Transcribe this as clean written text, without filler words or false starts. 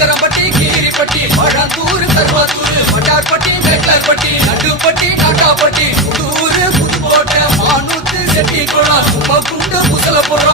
உத்தரம்பட்டி Keeripatti பழந்தூர் சர்வத்தூர் மட்டார்பட்டி மெட்லர்பட்டி Naduppatti நாட்டாப்பட்டி Pudur Pudukkottai மானூத்து Chettikulam